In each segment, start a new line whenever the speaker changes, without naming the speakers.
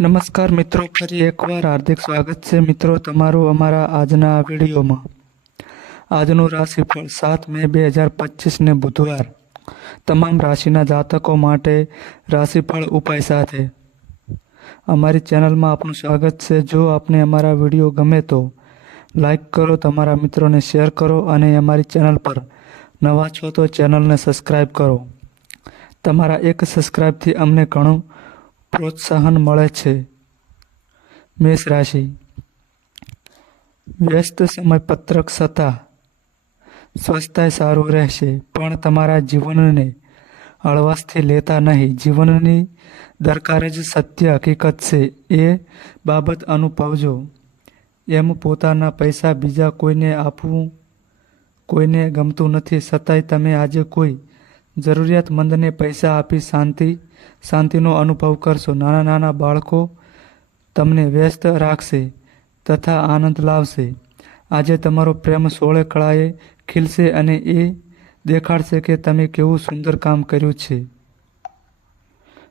નમસ્કાર મિત્રો, ફરી એકવાર હાર્દિક સ્વાગત છે મિત્રો તમારું અમારા આજના વિડીયોમાં. આજનું રાશિફળ સાત મે બે હજાર પચીસને બુધવાર. તમામ રાશિના જાતકો માટે રાશિફળ ઉપાય સાથે. અમારી ચેનલમાં આપનું સ્વાગત છે. જો આપને અમારા વીડિયો ગમે તો લાઈક કરો, તમારા મિત્રોને શેર કરો અને અમારી ચેનલ પર નવા છો તો ચેનલને સબસ્ક્રાઈબ કરો. તમારા એક સબસ્ક્રાઈબથી અમને ઘણું પ્રોત્સાહન મળે છે. મેષ રાશિ. વ્યસ્ત સમયપત્રક છતાં સ્વસ્થતા સારું રહેશે, પણ તમારા જીવનને હળવાશથી લેતા નહીં. જીવનની દરકાર જ સત્ય હકીકત છે. એ બાબત અનુભવજો. એમ પોતાના પૈસા બીજા કોઈને આપવું કોઈને ગમતું નથી. છતાંય તમે આજે કોઈ જરૂરિયાતમંદને પૈસા આપી શાંતિ, શાંતિનો અનુભવ કરશો. નાના નાના બાળકો તમને વ્યસ્ત રાખશે તથા આનંદ લાવશે. આજે તમારો પ્રેમ સોળે કળાએ ખીલશે અને એ દેખાડશે કે તમે કેવું સુંદર કામ કર્યું છે.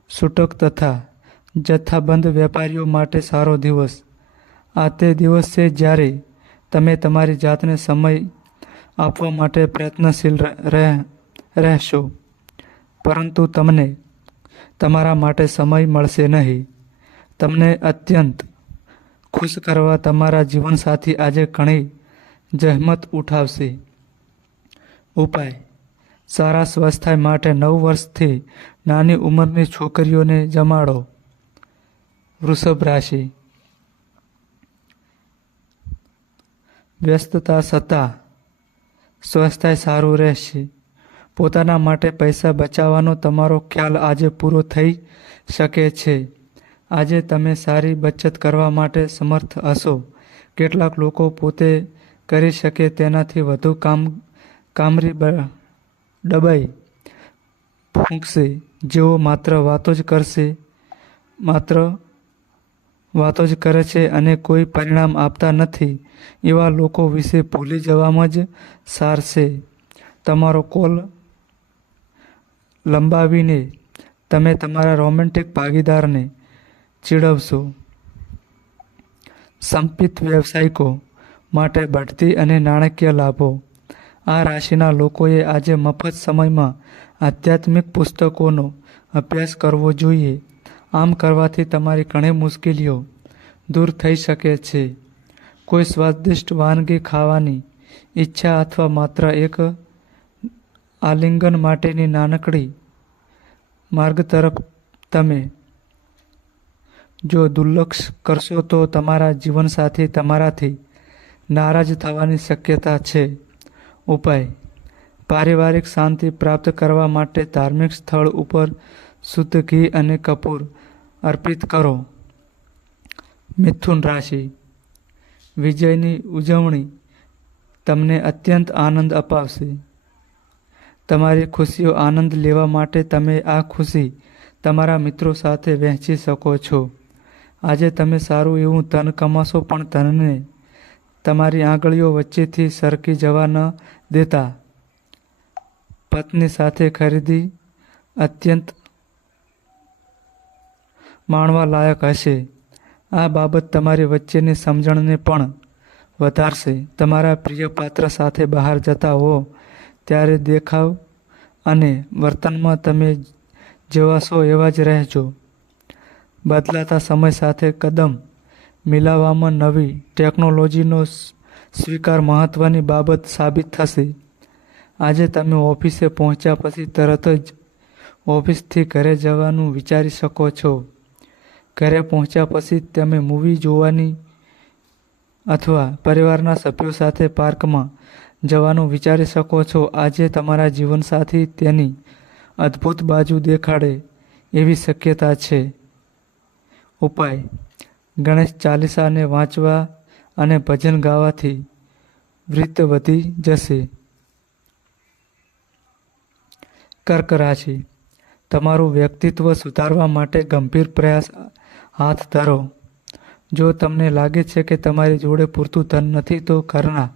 છૂટક તથા જથ્થાબંધ વેપારીઓ માટે સારો દિવસ. આ તે દિવસ છે જ્યારે તમે તમારી જાતને સમય આપવા માટે પ્રયત્નશીલ રહે- રહેશો. પરંતુ તમને તમારા માટે સમય મળશે નહીં. તમને અત્યંત ખુશ કરવા તમારા જીવનસાથી આજે ઘણી જહેમત ઉઠાવશે. ઉપાય. સારા સ્વાસ્થ્ય માટે નવ વર્ષથી નાની ઉંમરની છોકરીઓને જમાડો. વૃષભ રાશિ. વ્યસ્તતા છતાં સ્વાસ્થ્ય સારું રહેશે. પોતાના માટે પૈસા બચાવવાનો તમારો ખ્યાલ આજે પૂરો થઈ શકે છે. આજે તમે સારી બચત કરવા માટે સમર્થ હશો. કેટલાક લોકો પોતે કરી શકે તેનાથી વધુ કામ, કામરી ડબાઈ ફૂંકશે. જેઓ માત્ર વાતો જ કરશે, માત્ર વાતો જ કરે છે અને કોઈ પરિણામ આપતા નથી, એવા લોકો વિશે ભૂલી જવામાં જ સારશે. તમારો કોલ લંબાવીને તમે તમારા રોમેન્ટિક ભાગીદારને ચીડવશો. સંપિત વ્યવસાયિકો માટે બઢતી અને નાણાકીય લાભો. આ રાશિના લોકોએ આજે મફત સમયમાં આધ્યાત્મિક પુસ્તકોનો અભ્યાસ કરવો જોઈએ. આમ કરવાથી તમારી ઘણી મુશ્કેલીઓ દૂર થઈ શકે છે. કોઈ સ્વાદિષ્ટ વાનગી ખાવાની ઈચ્છા અથવા માત્ર એક આલિંગન માટેની નાનકડી માર્ગ તરફ તમે જો દુર્લક્ષ કરશો તો તમારા જીવનસાથી તમારાથી નારાજ થવાની શક્યતા છે. ઉપાય. પારિવારિક શાંતિ પ્રાપ્ત કરવા માટે ધાર્મિક સ્થળ ઉપર શુદ્ધ ઘી અને કપૂર અર્પિત કરો. મિથુન રાશિ. વિજયની ઉજવણી તમને અત્યંત આનંદ અપાવશે. તમારી ખુશીઓ આનંદ લેવા માટે તમે આ ખુશી તમારા મિત્રો સાથે વહેંચી શકો છો. આજે તમે સારું એવું ધન કમાશો પણ ધનને તમારી આંગળીઓ વચ્ચેથી સરકી જવા ન દેતા. પત્ની સાથે ખરીદી અત્યંત માણવા લાયક હશે. આ બાબત તમારી વચ્ચેની સમજણને પણ વધારશે. તમારા પ્રિય પાત્ર સાથે બહાર જતા હો. ત્યારે દેખાવ અને વર્તનમાં તમે જેવા છો એવા જ રહેજો. બદલાતા સમય સાથે કદમ મિલાવવામાં નવી ટેકનોલોજીનો સ્વીકાર મહત્ત્વની બાબત સાબિત થશે. આજે તમે ઓફિસે પહોંચ્યા પછી તરત જ ઓફિસથી ઘરે જવાનું વિચારી શકો છો. ઘરે પહોંચ્યા પછી તમે મૂવી જોવાની અથવા પરિવારના સભ્યો સાથે પાર્કમાં જવાનું વિચારી શકો છો. આજે તમારા જીવનસાથી તેની અદ્ભુત બાજુ દેખાડે એવી શક્યતા છે. ઉપાય. ગણેશ ચાલીસાને વાંચવા અને ભજન ગાવાથી વૃત્ત વધી જશે. કર્ક રાશિ તમારું વ્યક્તિત્વ સુધારવા માટે ગંભીર પ્રયાસ હાથ ધરો. જો તમને લાગે છે કે તમારી જોડે પૂરતું ધન નથી, તો ઘરના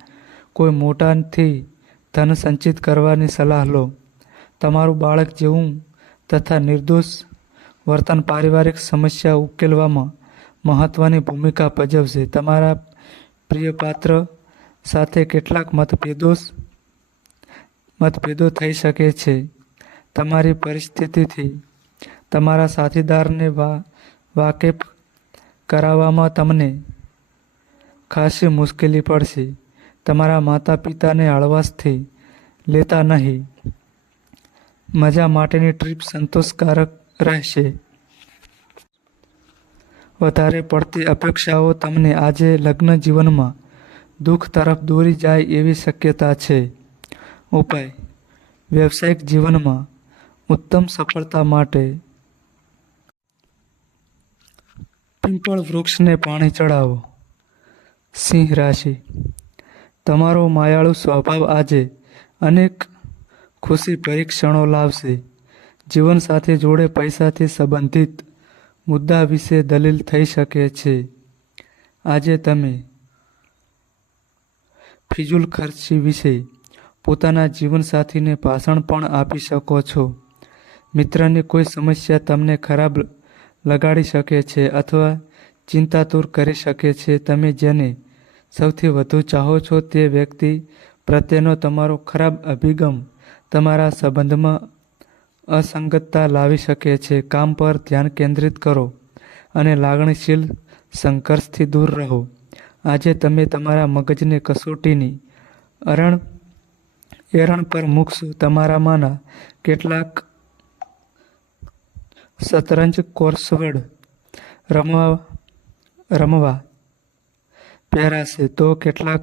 કોઈ મોટાથી ધન સંચિત કરવાની સલાહ લો. તમારું બાળક જેવું તથા નિર્દોષ વર્તન પારિવારિક સમસ્યા ઉકેલવામાં મહત્વની ભૂમિકા ભજવશે. તમારા પ્રિય પાત્ર સાથે કેટલાક મતભેદો મતભેદો થઈ શકે છે. તમારી પરિસ્થિતિથી તમારા સાથીદારને વા, વાકેફ કરાવવામાં તમને ખાસી મુશ્કેલી પડશે. તમારા માતા પિતાને હળવાશથી લેતા નહીં. મજા માટેની ટ્રીપ સંતોષકારક રહેશે. વધારે પડતી અપેક્ષાઓ તમને આજે લગ્ન જીવનમાં દુઃખ તરફ દોરી જાય એવી શક્યતા છે. ઉપાય. વ્યવસાયિક જીવનમાં ઉત્તમ સફળતા માટે પીપળ વૃક્ષને પાણી ચડાવો. સિંહ રાશિ. તમારો માયાળુ સ્વભાવ આજે અનેક ખુશી પરીક્ષણો લાવશે. જીવનસાથી જોડે પૈસાથી સંબંધિત મુદ્દા વિશે દલીલ થઈ શકે છે. આજે તમે ફિજુલ ખર્ચી વિશે પોતાના જીવનસાથીને ભાષણ પણ આપી શકો છો. મિત્રની કોઈ સમસ્યા તમને ખરાબ લગાડી શકે છે અથવા ચિંતાતુર કરી શકે છે. તમે જેને સૌથી વધુ ચાહો છો તે વ્યક્તિ પ્રત્યેનો તમારો ખરાબ અભિગમ તમારા સંબંધમાં અસંગતતા લાવી શકે છે. કામ પર ધ્યાન કેન્દ્રિત કરો અને લાગણીશીલ સંઘર્ષથી દૂર રહો. આજે તમે તમારા મગજને કસોટીની અરણ એરણ પર મૂકશો. તમારામાંના કેટલાક શતરંજ કોર્સવર્ડ રમવા રમવા પહેરાશે તો કેટલાક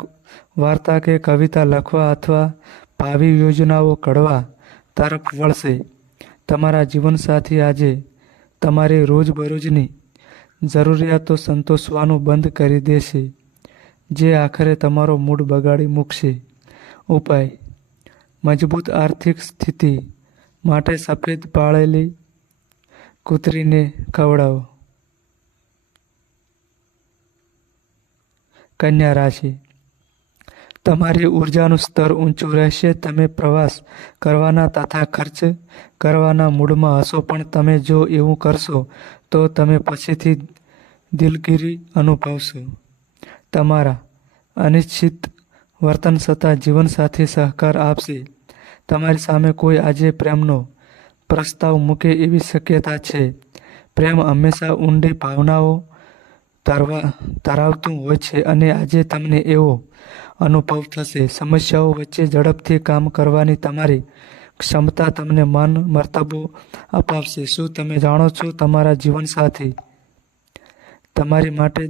વાર્તા કે કવિતા લખવા અથવા ભાવિ યોજનાઓ ઘડવા તરફ વળશે. તમારા જીવનસાથી આજે તમારી રોજબરોજની જરૂરિયાતો સંતોષવાનું બંધ કરી દેશે, જે આખરે તમારો મૂડ બગાડી મૂકશે. ઉપાય. મજબૂત આર્થિક સ્થિતિ માટે સફેદ પાળેલી કૂતરીને ખવડાવો. કન્યા રાશિ. તમારી ઉર્જાનું સ્તર ઊંચું રહેશે, તમે પ્રવાસ કરવાના તથા ખર્ચ કરવાના મૂડમાં હશો, પણ તમે જો એવું કરશો, તો તમે પછીથી દિલગીરી અનુભવશો. તમારા અનિશ્ચિત વર્તન છતાં જીવનસાથી સહકાર આપશે. તમારી સામે કોઈ આજે પ્રેમનો પ્રસ્તાવ મૂકે એવી શક્યતા છે. પ્રેમ હંમેશા ઊંડી ભાવનાઓ ધરવા ધરાવતું હોય છે અને આજે તમને એવો અનુભવ થશે. સમસ્યાઓ વચ્ચે ઝડપથી કામ કરવાની તમારી ક્ષમતા તમને માન મર્તબો અપાવશે. શું તમે જાણો છો તમારા જીવનસાથી? તમારી માટે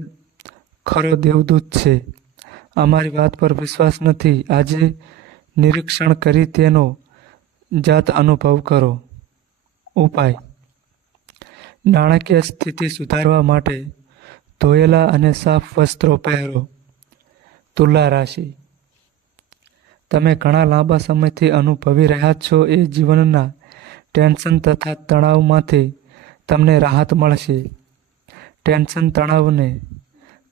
ખરો દેવદૂત છે. અમારી વાત પર વિશ્વાસ નથી. આજે નિરીક્ષણ કરી તેનો જાત અનુભવ કરો. ઉપાય. નાણાકીય સ્થિતિ સુધારવા માટે ધોયેલા અને સાફ વસ્ત્રો પહેરો. તુલા રાશિ. તમે ઘણા લાંબા સમયથી અનુભવી રહ્યા છો એ જીવનના ટેન્શન તથા તણાવમાંથી તમને રાહત મળશે. ટેન્શન તણાવને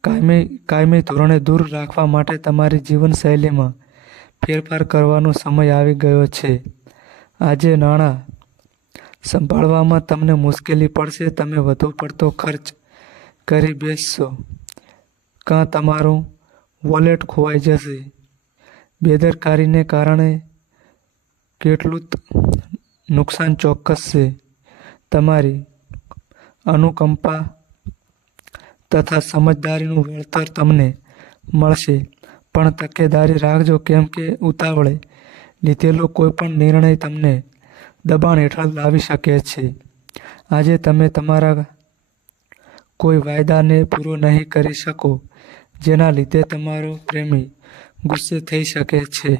કાયમી કાયમી ધોરણે દૂર રાખવા માટે તમારી જીવનશૈલીમાં ફેરફાર કરવાનો સમય આવી ગયો છે. આજે નાણાં સંભાળવામાં તમને મુશ્કેલી પડશે, તમે વધુ પડતો ખર્ચ કરી બેસશો. કાં તમારું વોલેટ ખોવાઈ જશે? બેદરકારીને કારણે કેટલું નુકસાન ચોક્કસ છે. તમારી અનુકંપા તથા સમજદારીનું વળતર તમને મળશે, પણ તકેદારી રાખજો કેમ કે ઉતાવળે લીધેલો કોઈ પણ નિર્ણય તમને દબાણ હેઠળ લાવી શકે છે. આજે તમે તમારા કોઈ વાયદાને પૂરો નહીં કરી શકો, જેના લીધે તમારો પ્રેમી ગુસ્સે થઈ શકે છે.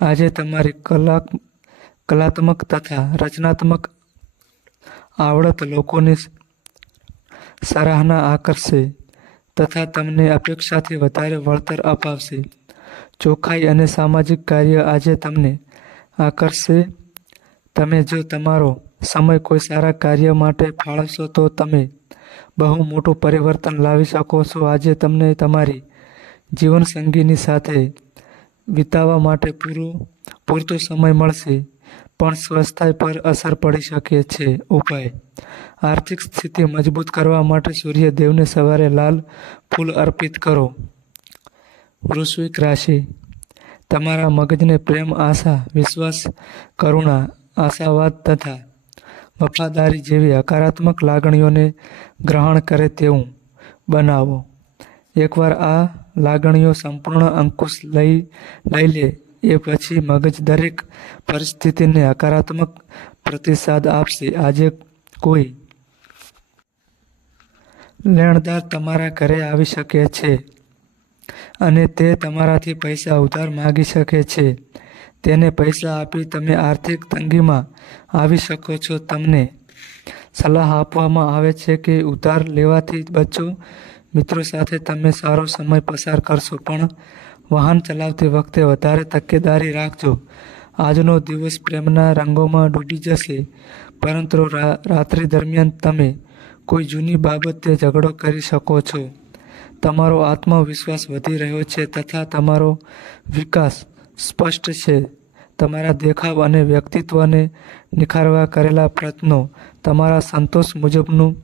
આજે તમારી કલા કલાત્મક તથા રચનાત્મક આવડત લોકોની સરાહના આકર્ષશે તથા તમને અપેક્ષાથી વધારે વળતર અપાવશે. ચોખ્ખાઈ અને સામાજિક કાર્ય આજે તમને આકર્ષશે તમે જો તમારો સમય કોઈ સારા કાર્ય માટે ફાળવશો તો તમે બહુ મોટું પરિવર્તન લાવી શકો છો. આજે તમને તમારી જીવનસંગીની સાથે વિતાવવા માટે પૂરો, પૂરતો સમય મળશે, પણ સ્વસ્થતા પર અસર પડી શકે છે. ઉપાય. આર્થિક સ્થિતિ મજબૂત કરવા માટે સૂર્યદેવને સવારે લાલ ફૂલ અર્પિત કરો. વૃશ્વિક રાશિ. તમારા મગજને પ્રેમ, આશા, વિશ્વાસ, કરુણા, આશાવાદ તથા વફાદારી જેવી હકારાત્મક લાગણીઓને ગ્રહણ કરે તેવું બનાવો. એકવાર આ લાગણીઓ સંપૂર્ણ અંકુશ લઈ લઈ લે, એ પછી મગજ દરેક પરિસ્થિતિને હકારાત્મક પ્રતિસાદ આપશે. આજે કોઈ લેણદાર તમારા ઘરે આવી શકે છે અને તે તમારાથી પૈસા ઉધાર માગી શકે છે. તેને પૈસા આપી તમે આર્થિક તંગીમાં આવી શકો છો. તમને સલાહ આપવામાં આવે છે કે ઉધાર લેવાથી બચો. મિત્રો સાથે તમે સારો સમય પસાર કરશો, પણ વાહન ચલાવતી વખતે વધારે તકેદારી રાખજો. આજનો દિવસ પ્રેમના રંગોમાં ડૂબી જશે, પરંતુ રાત્રિ દરમિયાન તમે કોઈ જૂની બાબતે ઝઘડો કરી શકો છો. તમારો આત્મવિશ્વાસ વધી રહ્યો છે તથા તમારો વિકાસ સ્પષ્ટ છે. તમારા દેખાવ અને વ્યક્તિત્વને નિખારવા કરેલા પ્રયત્નો તમારા સંતોષ મુજબનું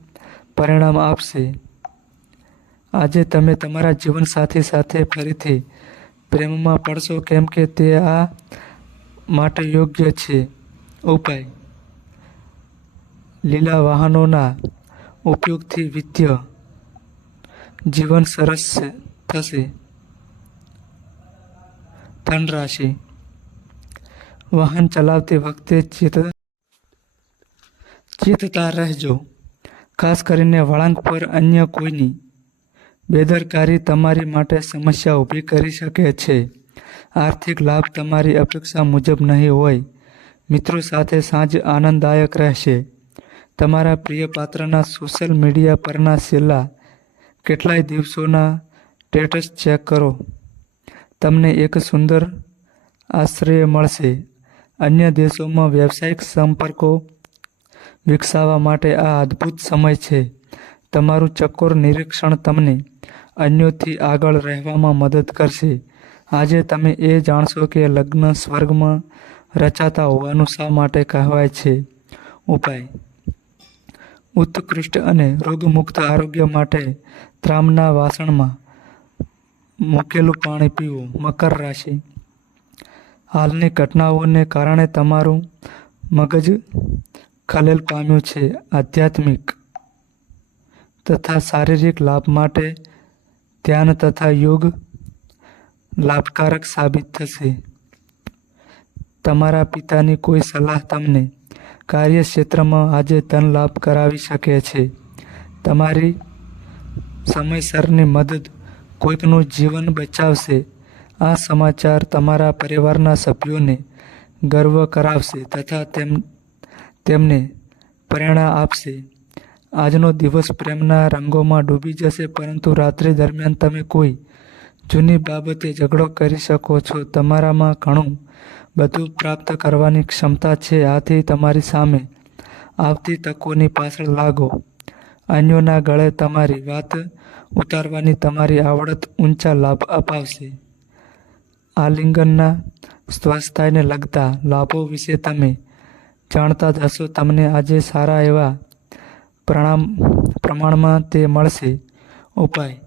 પરિણામ આપશે. આજે તમે તમારા જીવનસાથી સાથે ફરીથી પ્રેમમાં પડશો કેમ કે તે આ માટે યોગ્ય છે. ઉપાય. લીલા વાહનોના ઉપયોગથી વિદ્ય જીવન સરસ છે- થશે ધનરાશિ વાહન ચલાવતી વખતે ચિત ચિતતા રહેજો. ખાસ કરીને વળાંક પર અન્ય કોઈની. બેદરકારી તમારી માટે સમસ્યા ઊભી કરી શકે છે. આર્થિક લાભ તમારી અપેક્ષા મુજબ નહીં હોય. મિત્રો સાથે સાંજ આનંદદાયક રહેશે. તમારા પ્રિય પાત્રના સોશિયલ મીડિયા પરના છેલ્લા કેટલાય દિવસોના સ્ટેટસ ચેક કરો. તમને એક સુંદર આશ્રય મળશે. અન્ય દેશોમાં વ્યવસાયિક સંપર્કો વિકસાવવા માટે આ અદ્ભુત સમય છે. તમારું ચકોર નિરીક્ષણ તમને અન્યોથી આગળ રહેવામાં મદદ કરશે. આજે તમે એ જાણશો કે લગ્ન સ્વર્ગમાં રચાતા હોવાનું શા માટે કહેવાય છે? ઉપાય. ઉત્કૃષ્ટ અને રોગમુક્ત આરોગ્ય માટે ત્રામના વાસણમાં મૂકેલું પાણી પીવું, મકર રાશિ. હાલની ઘટનાઓને કારણે તમારું મગજ ખલેલ પામ્યું છે. આધ્યાત્મિક તથા શારીરિક લાભ માટે ધ્યાન તથા યોગ લાભકારક સાબિત થશે. તમારા પિતાની કોઈ સલાહ તમને કાર્યક્ષેત્રમાં આજે ધન લાભ કરાવી શકે છે. તમારી સમયસરની મદદ કોઈકનું જીવન બચાવશે. આ સમાચાર તમારા પરિવારના સભ્યોને ગર્વ કરાવશે તથા તેમ, તેમને પ્રેરણા આપશે. આજનો દિવસ પ્રેમના રંગોમાં ડૂબી જશે, પરંતુ રાત્રિ દરમિયાન તમે કોઈ જૂની બાબતે ઝઘડો કરી શકો છો. તમારામાં ઘણું બધું પ્રાપ્ત કરવાની ક્ષમતા છે. આથી તમારી સામે આવતી તકોની પાછળ લાગો. અન્યોના ગળે તમારી વાત ઉતારવાની તમારી આવડત ઊંચા લાભ અપાવશે. આલિંગનના સ્વાસ્થ્યને લગતા લાભો વિશે તમે જાણતા જ હશો. તમને આજે સારા એવા પ્રણામ, પ્રમાણમાં તે મળશે. ઉપાય.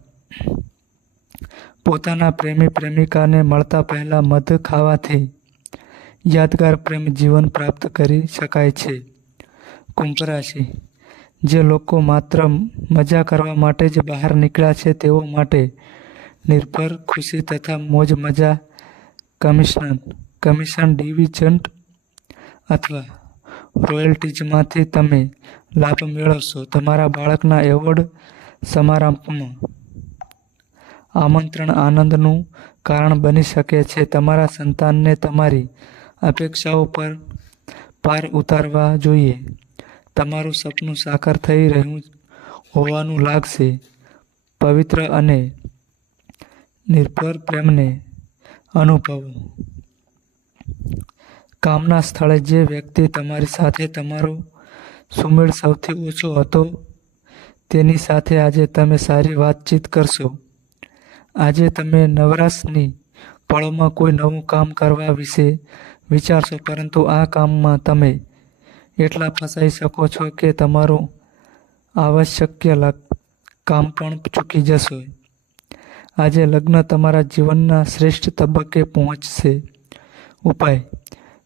પોતાના પ્રેમી પ્રેમિકાને મળતા પહેલાં મધ ખાવાથી યાદગાર પ્રેમ જીવન પ્રાપ્ત કરી શકાય છે. કુંભ રાશિ. જે લોકો માત્ર મજા કરવા માટે જ બહાર નીકળ્યા છે, તેઓ માટે નિર્ભર, ખુશી તથા મોજ મજા કમિશન કમિશન ડિવિજન્ટ અથવા રોયલ્ટીઝમાંથી તમે લાભ મેળવશો. તમારા બાળકના એવોર્ડ સમારંભમાં આમંત્રણ આનંદનું કારણ બની શકે છે. તમારા સંતાનને તમારી અપેક્ષાઓ પર પાર ઉતારવા જોઈએ. તમારું સપનું સાકાર થઈ રહ્યું હોવાનું લાગશે. પવિત્ર અને નિર્ભર પ્રેમને અનુભવો. કામના સ્થળે જે વ્યક્તિ તમારી સાથે તમારો સુમેળ સૌથી ઓછો હતો, તેની સાથે આજે તમે સારી વાતચીત કરશો. આજે તમે નવરાશની પળોમાં કોઈ નવું કામ કરવા વિશે વિચારશો, પરંતુ આ કામમાં તમે એટલા ફસાઈ શકો છો કે તમારું આવશ્યક કામ પણ ચૂકી જશો. આજે લગ્ન તમારા જીવનના શ્રેષ્ઠ તબક્કે પહોંચશે. ઉપાય.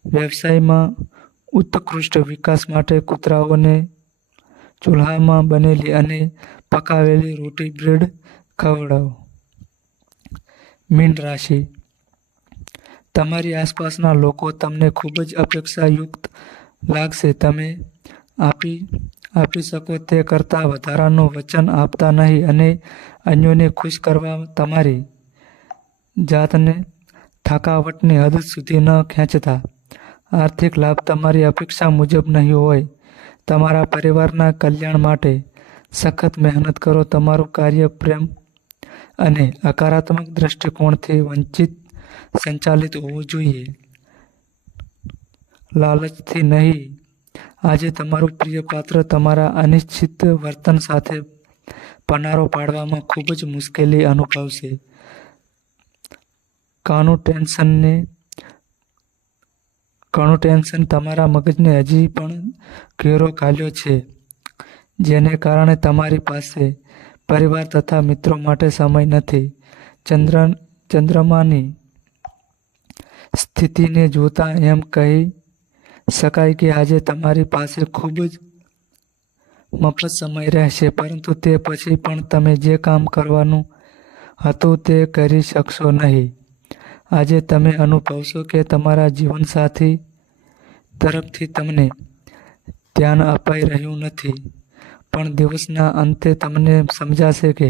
વ્યવસાયમાં ઉત્કૃષ્ટ વિકાસ માટે કૂતરાઓને ચૂલ્હામાં બનેલી અને પકાવેલી રોટી બ્રેડ ખવડાવો. મીન રાશિ. તમારી આસપાસના લોકો તમને ખૂબ જ અપેક્ષાયુક્ત લાગશે. તમે આપી આપી શકો તે કરતાં વધારાનું વચન આપતા નહીં અને અન્યોને ખુશ કરવા તમારી જાતને થકાવટની હદ સુધી ન ખેંચતા. આર્થિક લાભ તમારી અપેક્ષા મુજબ નહીં હોય. તમારા પરિવારના કલ્યાણ માટે સખત મહેનત કરો. તમારું કાર્ય પ્રેમ અને હકારાત્મક દ્રષ્ટિકોણથી વંચિત સંચાલિત હોવું જોઈએ. લાલચથી નહીં. આજે તમારું પ્રિય પાત્ર તમારા અનિશ્ચિત વર્તન સાથે પનારો પાડવામાં ખૂબ જ મુશ્કેલી અનુભવશે. કાનું ટેન્શનને ઘણું ટેન્શન તમારા મગજને હજી પણ ઘેરો કાઢ્યો છે, જેને કારણે તમારી પાસે પરિવાર તથા મિત્રો માટે સમય નથી. ચંદ્ર, ચંદ્રમાની સ્થિતિને જોતા એમ કહી શકાય કે આજે તમારી પાસે ખૂબ જ મફત સમય રહેશે, પરંતુ તે પછી પણ તમે જે કામ કરવાનું હતું તે કરી શકશો નહીં. આજે તમે અનુભવશો કે તમારા જીવનસાથી તરફથી તમને ધ્યાન અપાઈ રહ્યું નથી, પણ દિવસના અંતે તમને સમજાશે કે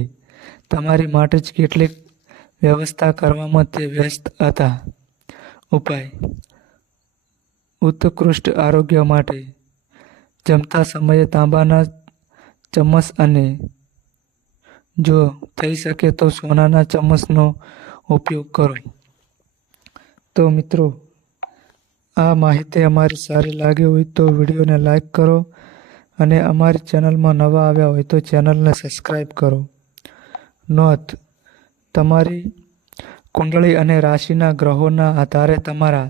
તમારી માટે જ કેટલીક વ્યવસ્થા કરવામાં તે વ્યસ્ત હતા. ઉપાય. ઉત્કૃષ્ટ આરોગ્ય માટે જમતા સમયે તાંબાના ચમચ અને જો થઈ શકે તો સોનાના ચમચનો ઉપયોગ કરો. તો મિત્રો, આ માહિતી અમારી સારી લાગી હોય તો વિડીયોને લાઈક કરો અને અમારી ચેનલમાં નવા આવ્યા હોય તો ચેનલને સબસ્ક્રાઈબ કરો. નોંધ, તમારી કુંડળી અને રાશિના ગ્રહોના આધારે તમારા